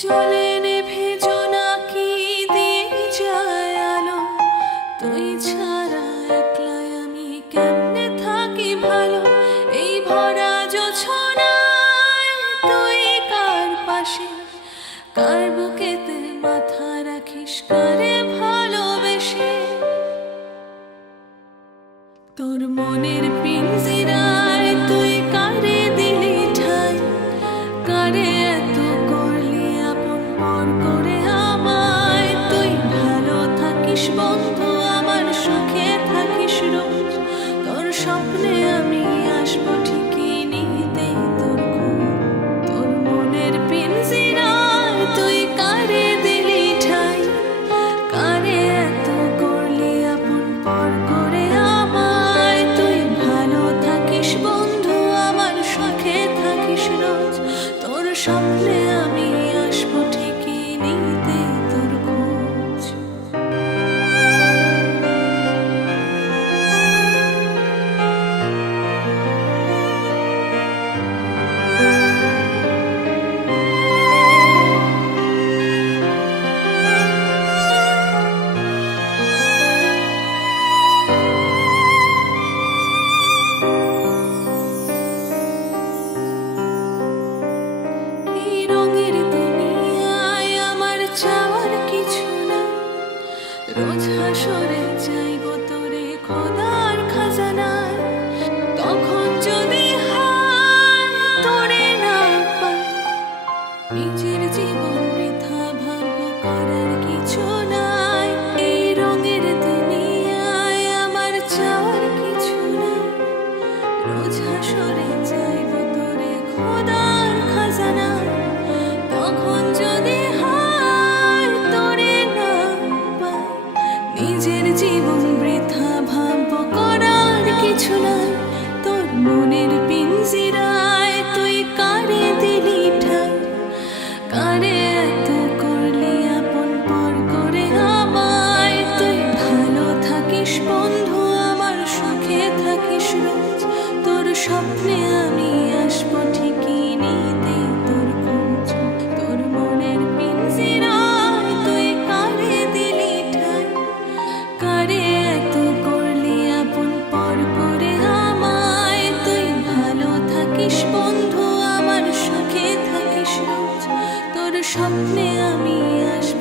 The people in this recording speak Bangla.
জলে নেভে জোনাকি দিয়ে যায় আলো, তুই ছাড়া একলাই আমি কেমনে থাকি ভালো। এই ভরা জোছনায় তুই কার পাশে, কার বুকেতে মাথা রাখিস, কারে ভালোবেসে। তোর মনের পিঞ্জিরায় তুই কারে দিলি ঠাই, কারে এত করলি আপন পর করে আমায়। তুই ভালো থাকিস বন্ধু, আমার সুখে থাকিস রোজ। তোর স্বপ্নে আমি আসবো ঠিকই নিতে তোর খোঁজ। তোর মনের পিঞ্জিরায় তুই কারে দিলি ঠাই, কারে এত করলি আপন পর করে আমায়। তুই ভালো থাকিস বন্ধু, আমার সুখে থাকিস রোজ। তোর স্বপ্নে আমি আসবো ঠিকই নিতে তোর খোঁজ। এই রঙের দুনিয়ায় আমার চাওয়ার কিছু নাই, রোজ হাসরে চাইবো তোরে খোদার খাজানায়। তখন যদি হায় তোরে না পাই, নিজের জীবন বৃথা ভাববো, করার কিছু নাই। এই রঙের দুনিয়ায় আমার চাওয়ার কিছু নাই, রোজ হাসরে চাইবো তোরে খোদার খাজানায়। তখন যদি হায় তোরে না পাই, নিজের জীবন বৃথা ভাববো, করার কিছু নাই। তোর মনের পিঞ্জিরায় তুই কারে দিলি ঠাই, কারে এত করলি আপন পর করে আমায়। তুই ভালো থাকিস বন্ধু, আমার সুখে থাকিস রোজ। তোর স্বপ্নে আমি আসবো ঠিকই নিতে তোর খোঁজ। তোর মনের পিঞ্জিরায় তুই কারে দিলি ঠাই, কারে এত করলি আপন পর করে আমায়। তুই ভালো থাকিস বন্ধু, আমার সুখে থাকিস রোজ। তোর স্বপ্নে আমি আসবো।